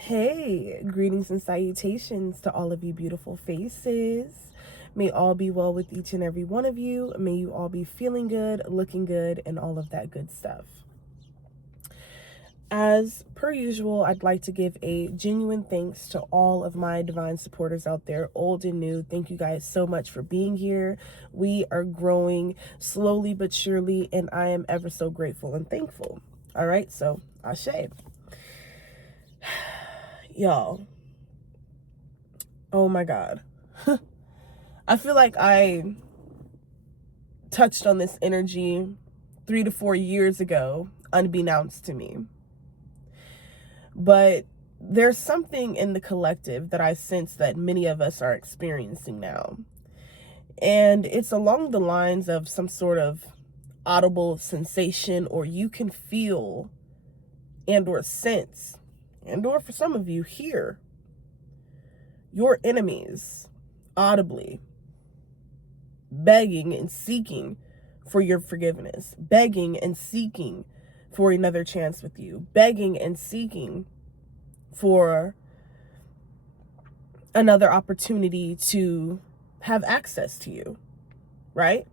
Hey, greetings and salutations to all of you beautiful faces. May all be well with each and every one of you. May you all be feeling good, looking good, and all of that good stuff. As per usual, I'd like to give a genuine thanks to all of my divine supporters out there, old and new. Thank you guys so much for being here. We are growing slowly but surely, and I am ever so grateful and thankful. All right, so ashe. Y'all, oh my God. I feel like I touched on this energy 3 to 4 years ago, unbeknownst to me. But there's something in the collective that I sense that many of us are experiencing now. And it's along the lines of some sort of audible sensation, or you can feel and or sense, and or for some of you hear your enemies audibly begging and seeking for your forgiveness, begging and seeking for another chance with you, begging and seeking for another opportunity to have access to you, right?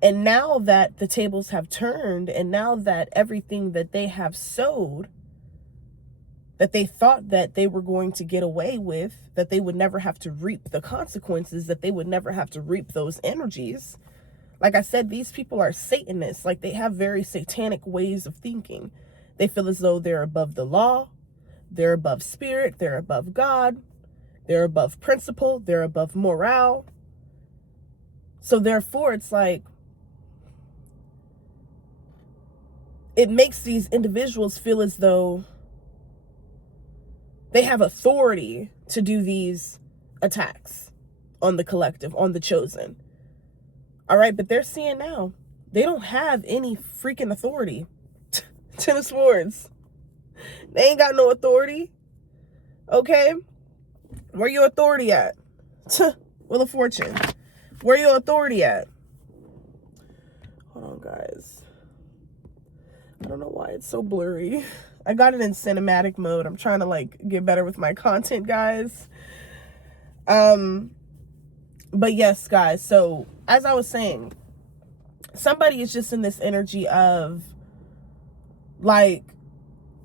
And now that the tables have turned, and now that everything that they have sowed, that they thought that they were going to get away with, that they would never have to reap the consequences, that they would never have to reap those energies. Like I said, these people are Satanists. Like, they have very satanic ways of thinking. They feel as though they're above the law, they're above spirit, they're above God, they're above principle, they're above morale. So therefore, it's like, it makes these individuals feel as though they have authority to do these attacks on the collective, on the chosen. All right, but they're seeing now they don't have any freaking authority. Ten of Swords. They ain't got no authority. Okay? Where your authority at? Wheel of Fortune. Where your authority at? Hold on, guys. I don't know why it's so blurry. I got it in cinematic mode. I'm trying to like get better with my content, guys. But yes, guys, so as I was saying, somebody is just in this energy of like,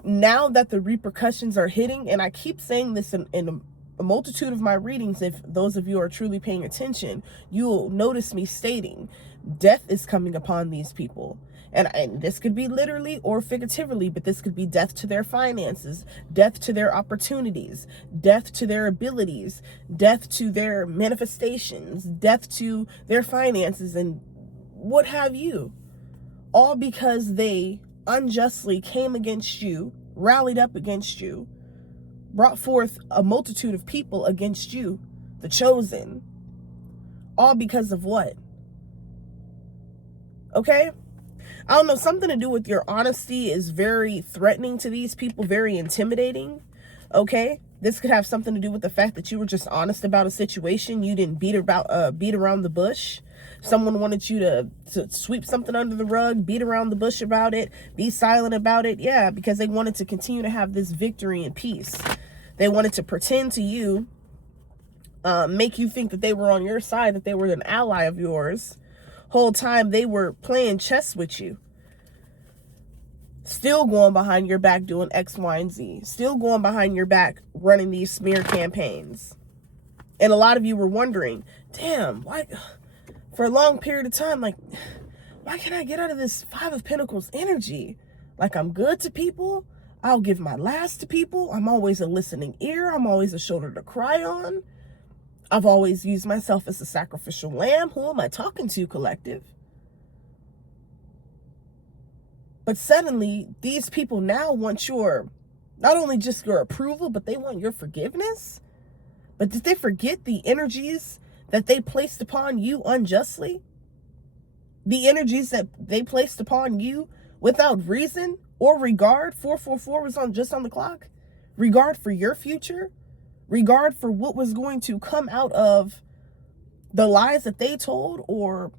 now that the repercussions are hitting, and I keep saying this in a multitude of my readings, if those of you are truly paying attention, you'll notice me stating death is coming upon these people. And this could be literally or figuratively, but this could be death to their finances, death to their opportunities, death to their abilities, death to their manifestations, death to their finances, and what have you. All because they unjustly came against you, rallied up against you, brought forth a multitude of people against you, the chosen. All because of what? Okay? I don't know, something to do with your honesty is very threatening to these people, very intimidating. Okay? This could have something to do with the fact that you were just honest about a situation. You didn't beat around the bush. Someone wanted you to sweep something under the rug, beat around the bush about it, be silent about it. Yeah, because they wanted to continue to have this victory and peace. They wanted to pretend to you, make you think that they were on your side, that they were an ally of yours. Whole time they were playing chess with you. Still going behind your back doing X, Y, and Z. Still going behind your back running these smear campaigns. And a lot of you were wondering, damn, why, for a long period of time, like, why can't I get out of this Five of Pentacles energy? Like, I'm good to people. I'll give my last to people. I'm always a listening ear. I'm always a shoulder to cry on. I've always used myself as a sacrificial lamb. Who am I talking to, collective? But suddenly, these people now want your, not only just your approval, but they want your forgiveness. But did they forget the energies that they placed upon you unjustly? The energies that they placed upon you without reason or regard. 444 was just on the clock. Regard for your future. Regard for what was going to come out of the lies that they told or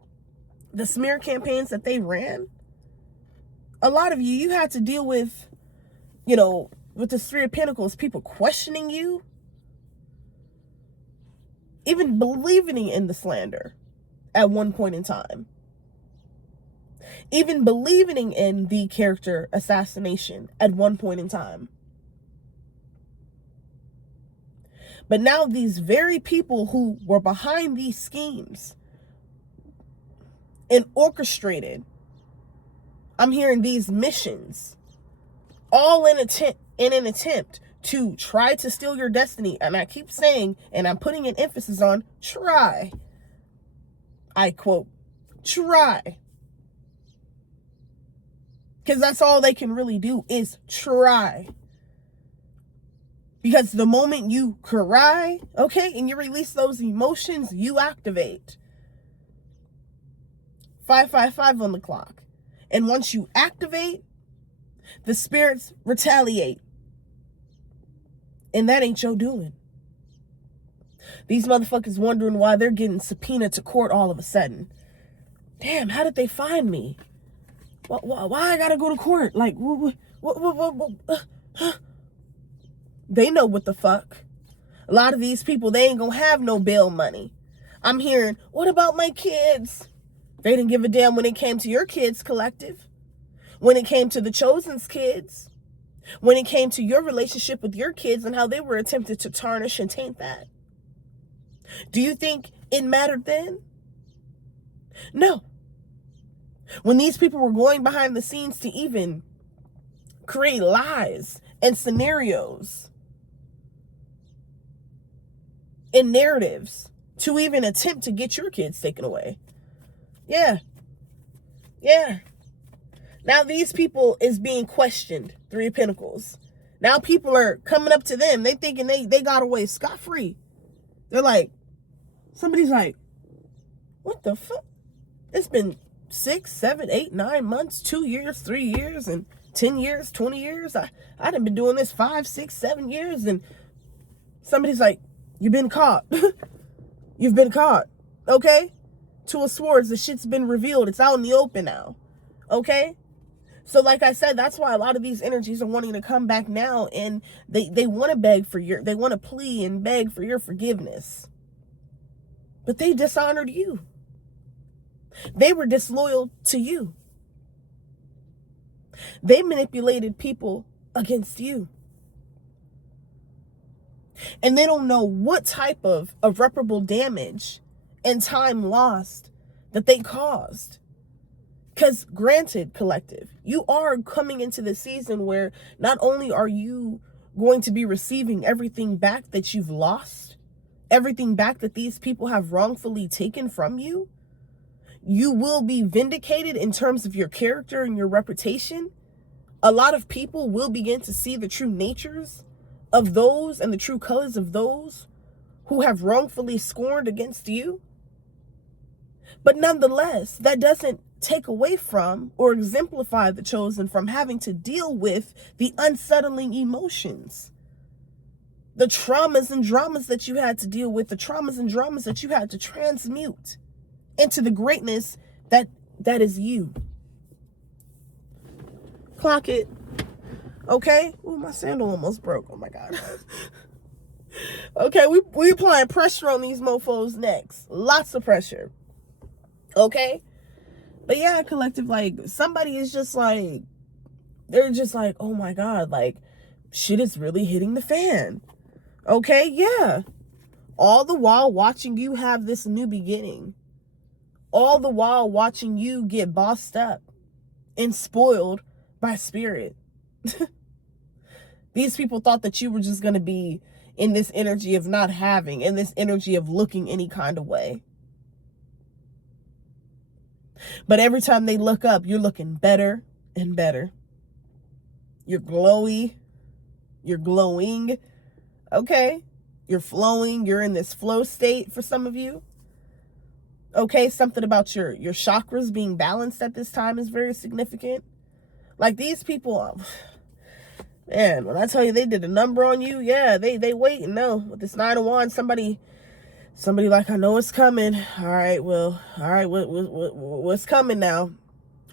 the smear campaigns that they ran. A lot of you had to deal with, with this Three of Pentacles, people questioning you, even believing in the slander at one point in time, even believing in the character assassination at one point in time. But now these very people who were behind these schemes and orchestrated, I'm hearing these missions, all in an attempt to try to steal your destiny. And I keep saying, and I'm putting an emphasis on try. I quote, try. Because that's all they can really do is try. Because the moment you cry, okay, and you release those emotions, you activate. 555 on the clock. And once you activate, the spirits retaliate. And that ain't your doing. These motherfuckers wondering why they're getting subpoenaed to court all of a sudden. Damn, how did they find me? Why I gotta go to court? Like, what? They know what the fuck. A lot of these people, they ain't gonna have no bail money. I'm hearing, what about my kids? They didn't give a damn when it came to your kids, collective. When it came to the Chosen's kids. When it came to your relationship with your kids and how they were attempted to tarnish and taint that. Do you think it mattered then? No. When these people were going behind the scenes to even create lies and scenarios and narratives to even attempt to get your kids taken away. Yeah. Now these people is being questioned. Three of Pentacles. Now people are coming up to them. They thinking they got away scot-free. They're like, somebody's like, what the fuck? It's been 6, 7, 8, 9 months, 2 years, 3 years, and 10 years, 20 years. I done been doing this 5, 6, 7 years, and somebody's like, you've been caught. You've been caught. Okay? Two of Swords, the shit's been revealed. It's out in the open now. Okay? So like I said, that's why a lot of these energies are wanting to come back now, and they want to they want to plea and beg for your forgiveness. But they dishonored you. They were disloyal to you. They manipulated people against you. And they don't know what type of irreparable damage and time lost that they caused. Because granted, collective, you are coming into the season where not only are you going to be receiving everything back that you've lost, everything back that these people have wrongfully taken from you, you will be vindicated in terms of your character and your reputation. A lot of people will begin to see the true natures of those and the true colors of those who have wrongfully scorned against you. But nonetheless, that doesn't take away from or exemplify the Chosen from having to deal with the unsettling emotions, the traumas and dramas that you had to deal with, the traumas and dramas that you had to transmute into the greatness that is you. Clock it. Okay? Ooh, my sandal almost broke. Oh my God. Okay, we applying pressure on these mofos next. Lots of pressure. Okay? But yeah, collective, like, somebody is just like, they're just like, oh my God, like, shit is really hitting the fan. Okay? Yeah. All the while watching you have this new beginning. All the while watching you get bossed up and spoiled by spirit. These people thought that you were just going to be in this energy of not having, in this energy of looking any kind of way. But every time they look up, you're looking better and better. You're glowy. You're glowing. Okay? You're flowing. You're in this flow state for some of you. Okay? Something about your chakras being balanced at this time is very significant. Like these people, man, when I tell you they did a number on you, yeah, they wait and know. With this 9 of Wands, somebody like, I know it's coming. All right, well, all right, what's coming now?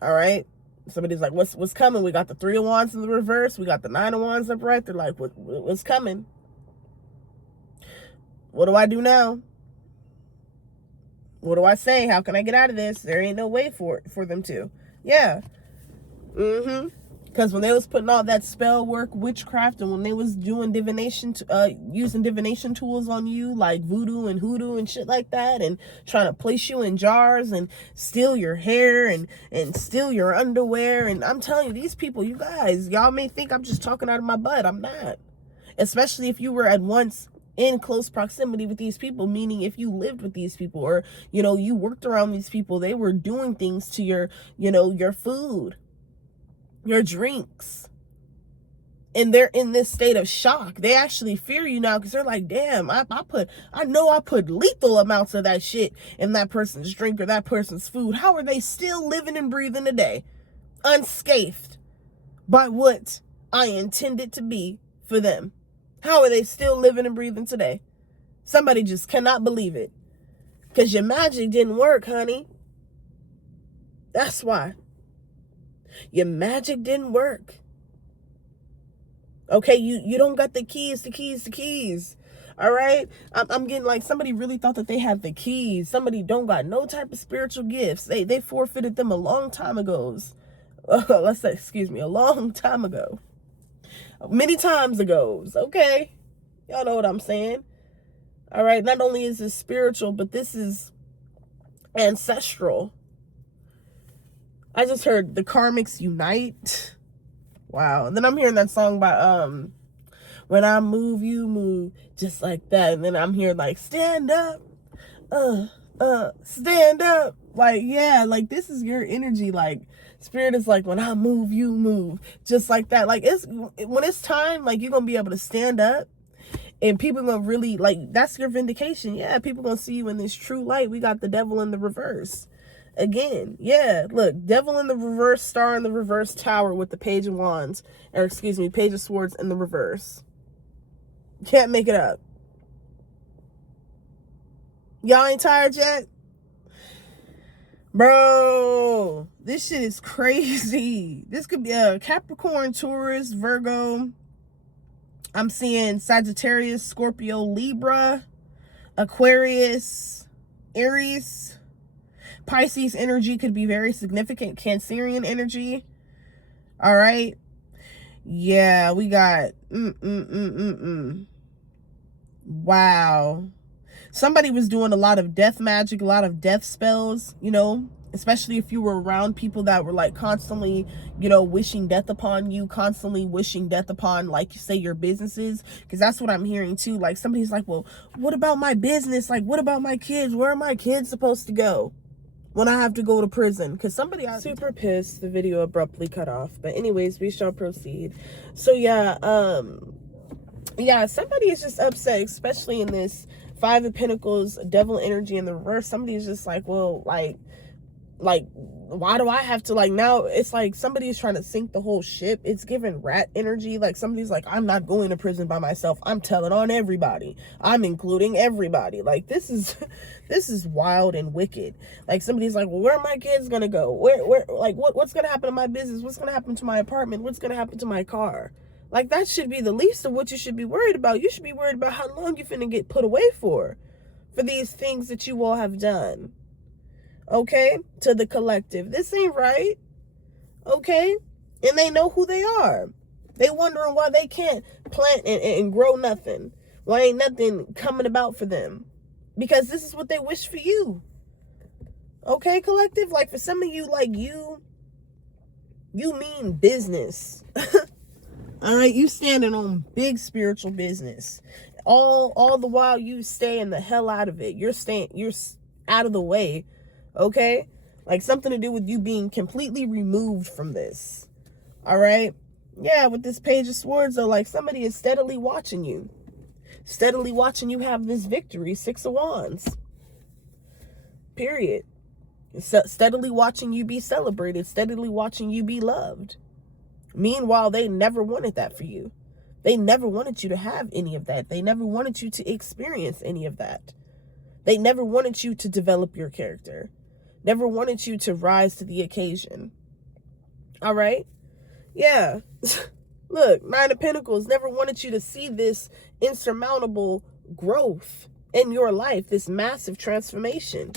All right, Somebody's like, what's coming? We got the 3 of Wands in the reverse. We got the 9 of Wands upright. They're like, what's coming? What do I do now? What do I say? How can I get out of this? There ain't no way for them to. Yeah. Because when they was putting all that spell work, witchcraft, and when they was doing divination, using divination tools on you, like voodoo and hoodoo and shit like that, and trying to place you in jars and steal your hair and steal your underwear. And I'm telling you, these people, you guys, y'all may think I'm just talking out of my butt. I'm not. Especially if you were at once in close proximity with these people, meaning if you lived with these people, or, you know, you worked around these people, they were doing things to your, you know, your food, your drinks, and they're in this state of shock. They actually fear you now because they're like, damn, I know I put lethal amounts of that shit in that person's drink or that person's food. How are they still living and breathing today, unscathed by what I intended to be for them? How are they still living and breathing today? Somebody just cannot believe it. Because your magic didn't work, honey. That's why. Your magic didn't work. Okay, you don't got the keys. All right? I'm getting like, somebody really thought that they had the keys. Somebody don't got no type of spiritual gifts. They forfeited them a long time ago. Let's say, excuse me, a long time ago. Many times ago. Okay? Y'all know what I'm saying. All right? Not only is this spiritual, but this is ancestral. I just heard the Karmics unite. Wow. And then I'm hearing that song by When I Move, You Move, just like that. And then I'm hearing like, stand up, stand up. Like, yeah, like this is your energy. Like, Spirit is like, when I move, you move, just like that. Like, when it's time, like, you're gonna be able to stand up, and people gonna really, like, that's your vindication. Yeah, people gonna see you in this true light. We got the devil in the reverse. Again, yeah, look, devil in the reverse, star in the reverse, tower with the page of wands, or excuse me, page of swords in the reverse. Can't make it up. Y'all ain't tired yet? Bro, this shit is crazy. This could be a Capricorn, Taurus, Virgo. I'm seeing Sagittarius, Scorpio, Libra, Aquarius, Aries. Pisces energy could be very significant. Cancerian energy. All right. Yeah, we got wow. Somebody was doing a lot of death magic, a lot of death spells, you know, especially if you were around people that were like constantly, you know, wishing death upon you, constantly wishing death upon, like, you say, your businesses. Because that's what I'm hearing too. Like, somebody's like, well, what about my business? Like, what about my kids? Where are my kids supposed to go when I have to go to prison? Because somebody got super pissed. The video abruptly cut off. But anyways, we shall proceed. So yeah, somebody is just upset, especially in this 5 of Pentacles, devil energy in the reverse. Somebody is just like, well, like, why do I have to, like, now it's like somebody's trying to sink the whole ship. It's giving rat energy. Like, somebody's like, I'm not going to prison by myself. I'm telling on everybody. I'm including everybody. Like, this is wild and wicked. Like, somebody's like, well, where are my kids gonna go? Where like, what's gonna happen to my business? What's gonna happen to my apartment? What's gonna happen to my car? Like, that should be the least of what you should be worried about. You should be worried about how long you finna get put away for these things that you all have done. Okay? To the collective. This ain't right. Okay? And they know who they are. They wondering why they can't plant and grow nothing. Why ain't nothing coming about for them? Because this is what they wish for you. Okay, collective? Like, for some of you, like, you mean business. All right, you standing on big spiritual business. All the while you staying the hell out of it. You're out of the way. Okay? Like, something to do with you being completely removed from this. All right? Yeah, with this page of swords, though, like, somebody is steadily watching you. Steadily watching you have this victory. 6 of Wands. Period. Steadily watching you be celebrated. Steadily watching you be loved. Meanwhile, they never wanted that for you. They never wanted you to have any of that. They never wanted you to experience any of that. They never wanted you to develop your character. Never wanted you to rise to the occasion. All right. Yeah. Look, Nine of Pentacles never wanted you to see this insurmountable growth in your life, this massive transformation.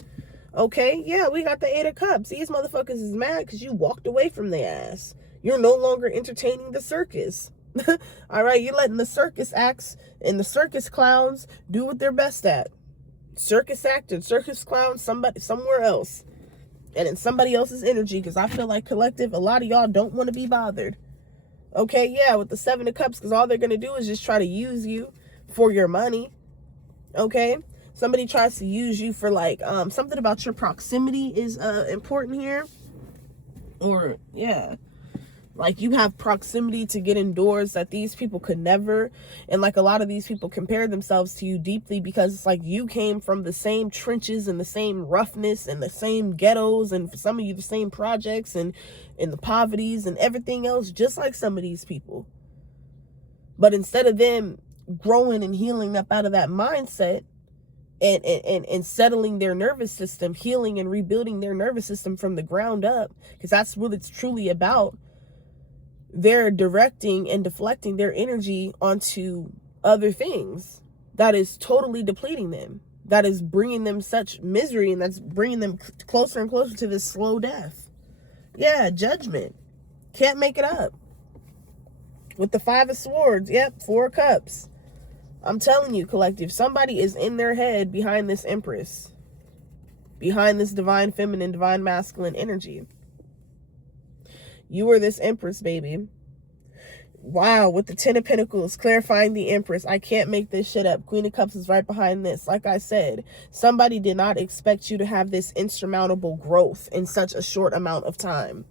Okay, yeah, we got the Eight of Cups. These motherfuckers is mad because you walked away from their ass. You're no longer entertaining the circus. All right, you're letting the circus acts and the circus clowns do what they're best at. Circus act and circus clown somebody somewhere else. And in somebody else's energy, because I feel like collective, a lot of y'all don't want to be bothered. Okay, yeah, with the Seven of Cups, because all they're going to do is just try to use you for your money. Okay, somebody tries to use you for like something about your proximity is important here. Or yeah, like you have proximity to get indoors that these people could never. And like a lot of these people compare themselves to you deeply because it's like you came from the same trenches and the same roughness and the same ghettos, and for some of you the same projects and the poverties and everything else, just like some of these people. But instead of them growing and healing up out of that mindset and settling their nervous system, healing and rebuilding their nervous system from the ground up, because that's what it's truly about, they're directing and deflecting their energy onto other things that is totally depleting them, that is bringing them such misery, and that's bringing them closer and closer to this slow death. Yeah, Judgment. Can't make it up. With the Five of Swords, yep, Four of Cups. I'm telling you, collective, somebody is in their head behind this Empress, behind this divine feminine, divine masculine energy. You are this Empress, baby. Wow, with the Ten of Pentacles, clarifying the Empress. I can't make this shit up. Queen of Cups is right behind this. Like I said, somebody did not expect you to have this insurmountable growth in such a short amount of time.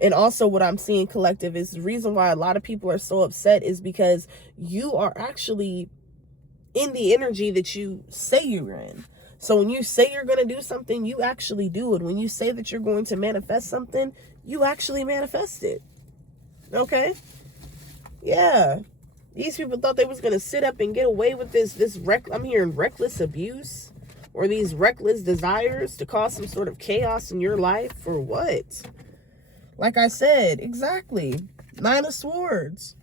And also what I'm seeing, collective, is the reason why a lot of people are so upset is because you are actually in the energy that you say you're in. So when you say you're going to do something, you actually do it. When you say that you're going to manifest something, you actually manifest it. Okay? Yeah. These people thought they was going to sit up and get away with I'm hearing reckless abuse, or these reckless desires to cause some sort of chaos in your life. For what? Like I said, exactly. Nine of Swords.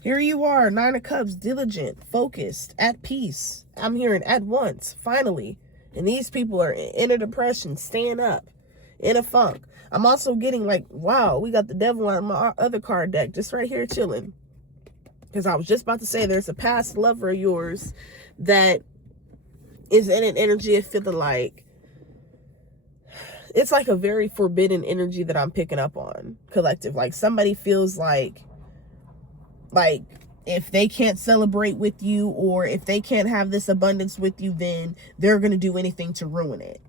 Here you are, Nine of Cups, diligent, focused, at peace. I'm hearing at once, finally. And these people are in a depression, staying up, in a funk. I'm also getting like, wow, we got the Devil on my other card deck, just right here chilling. Because I was just about to say, there's a past lover of yours that is in an energy of feeling like, it's like a very forbidden energy that I'm picking up on, collective. Like somebody feels like if they can't celebrate with you, or if they can't have this abundance with you, then they're going to do anything to ruin it.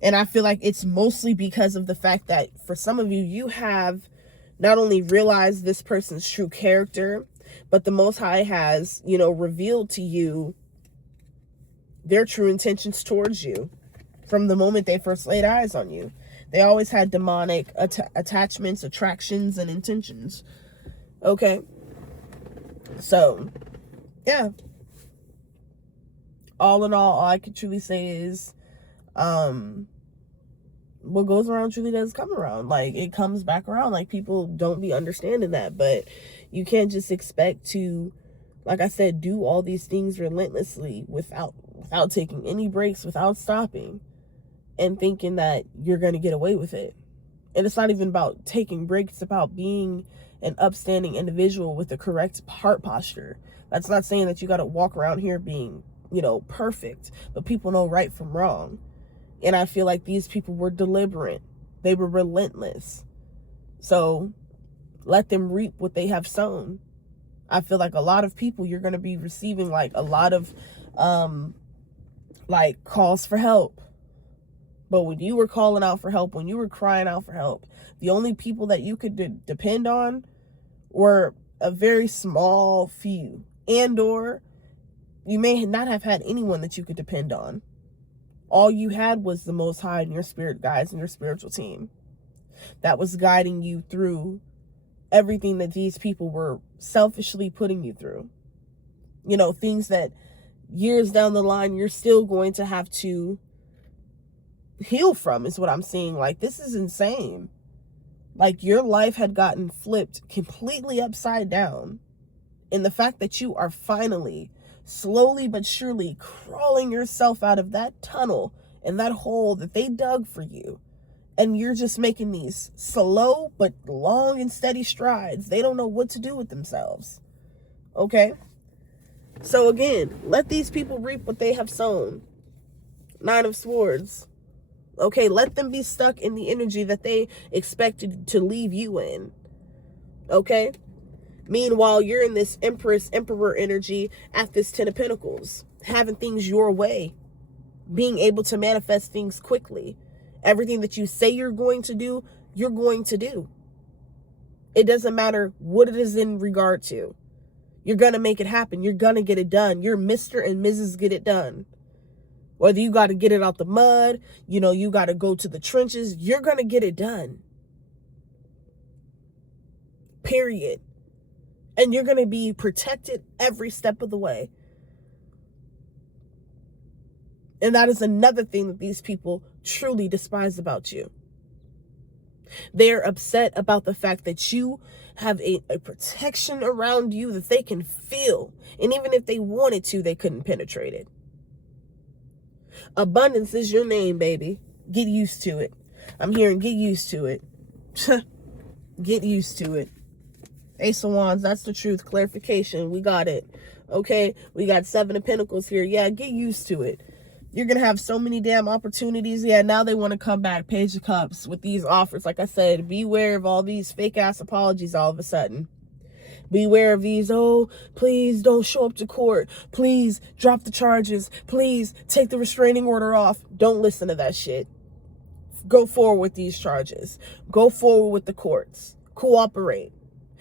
And I feel like it's mostly because of the fact that for some of you, you have not only realized this person's true character, but the Most High has, revealed to you their true intentions towards you from the moment they first laid eyes on you. They always had demonic attachments, attractions, and intentions. Okay? So, yeah. All in all I can truly say is, what goes around truly does come around. Like, it comes back around. Like, people don't be understanding that. But you can't just expect to, like I said, do all these things relentlessly without taking any breaks, without stopping, and thinking that you're going to get away with it. And it's not even about taking breaks. It's about being an upstanding individual with the correct heart posture. That's not saying that you got to walk around here being, perfect. But people know right from wrong. And I feel like these people were deliberate. They were relentless. So let them reap what they have sown. I feel like a lot of people, you're going to be receiving like a lot of like calls for help. But when you were calling out for help, when you were crying out for help, the only people that you could depend on were a very small few. And or you may not have had anyone that you could depend on. All you had was the Most High and your spirit guides and your spiritual team that was guiding you through everything that these people were selfishly putting you through. Things that years down the line, you're still going to have to heal from, is what I'm seeing. Like, this is insane. Like your life had gotten flipped completely upside down. And the fact that you are finally, slowly but surely crawling yourself out of that tunnel and that hole that they dug for you. And you're just making these slow but long and steady strides. They don't know what to do with themselves. Okay? So again, let these people reap what they have sown. 9 of Swords. Okay, let them be stuck in the energy that they expected to leave you in. Okay? Meanwhile, you're in this Empress, Emperor energy at this 10 of Pentacles. Having things your way. Being able to manifest things quickly. Everything that you say you're going to do, you're going to do. It doesn't matter what it is in regard to. You're going to make it happen. You're going to get it done. You're Mr. and Mrs. Get It Done. Whether you got to get it out the mud, you know, you got to go to the trenches, you're going to get it done. Period. And you're going to be protected every step of the way. And that is another thing that these people truly despise about you. They're upset about the fact that you have a protection around you that they can feel. And even if they wanted to, they couldn't penetrate it. Abundance is your name, baby. Get used to it. I'm hearing get used to it. Get used to it. Ace of Wands, that's the truth. Clarification, we got it. Okay, we got 7 of Pentacles here. Yeah, get used to it. You're going to have so many damn opportunities. Yeah, now they want to come back. Page of Cups with these offers. Like I said, beware of all these fake-ass apologies all of a sudden. Beware of these, oh, please don't show up to court. Please drop the charges. Please take the restraining order off. Don't listen to that shit. Go forward with these charges. Go forward with the courts. Cooperate.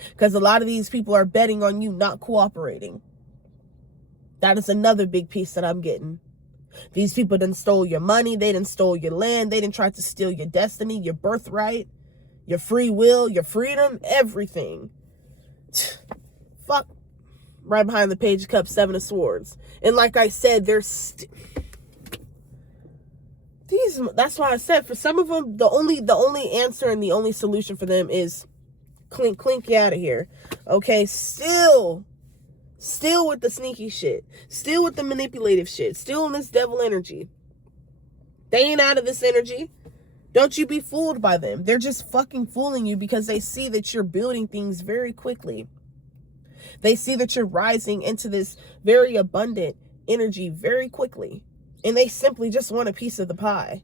Because a lot of these people are betting on you not cooperating. That is another big piece that I'm getting. These people done stole your money. They done stole your land. They done tried to steal your destiny, your birthright, your free will, your freedom, everything. Fuck. Right behind the Page of Cups, 7 of Swords. And like I said, there's that's why I said for some of them, the only answer and the only solution for them is clink you out of here. Okay, still with the sneaky shit, still with the manipulative shit, still in this devil energy. They ain't out of this energy. Don't you be fooled by them. They're just fucking fooling you because they see that you're building things very quickly. They see that you're rising into this very abundant energy very quickly. And they simply just want a piece of the pie.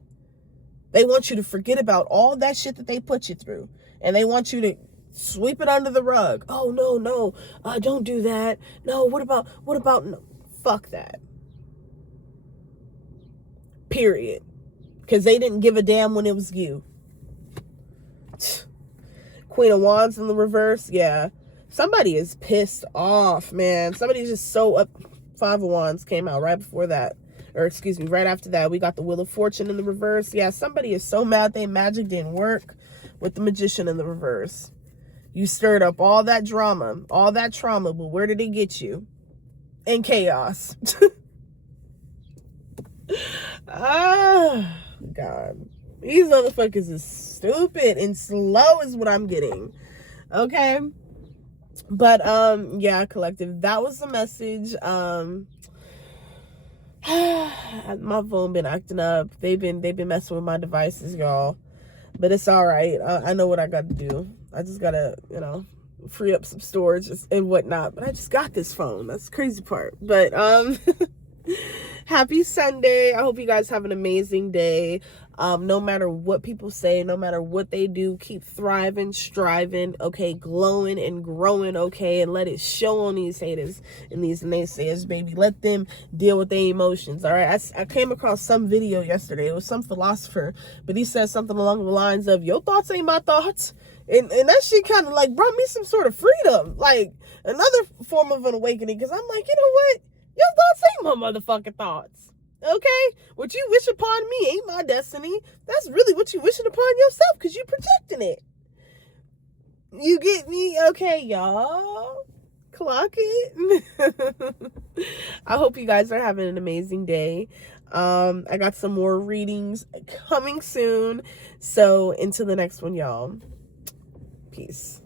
They want you to forget about all that shit that they put you through. And they want you to sweep it under the rug. Oh, no, don't do that. No, what about, no, fuck that. Period. Because they didn't give a damn when it was you. Queen of Wands in the reverse, yeah. Somebody is pissed off, man. Somebody's just so up. 5 of Wands came out right before that. Or excuse me, right after that. We got the Wheel of Fortune in the reverse. Yeah, somebody is so mad their magic didn't work with the Magician in the reverse. You stirred up all that drama, all that trauma, but where did it get you? In chaos. Ah, God. These motherfuckers is stupid and slow is what I'm getting. Okay? But, yeah, collective. That was the message. My phone been acting up. They've been messing with my devices, y'all. But it's all right. I know what I got to do. I just got to, free up some storage and whatnot. But I just got this phone. That's the crazy part. But, happy Sunday. I hope you guys have an amazing day. No matter what people say, no matter what they do, keep thriving, striving, okay, glowing and growing, okay, and let it show on these haters and these naysayers, baby. Let them deal with their emotions, all right? I came across some video yesterday. It was some philosopher, but he said something along the lines of, your thoughts ain't my thoughts. And that shit kind of like brought me some sort of freedom, like another form of an awakening, because I'm like, you know what? Your thoughts ain't my motherfucking thoughts. Okay? What you wish upon me ain't my destiny. That's really what you wishing upon yourself because you protecting it. You get me? Okay, y'all. Clock it. I hope you guys are having an amazing day. I got some more readings coming soon. So until the next one, y'all. Peace.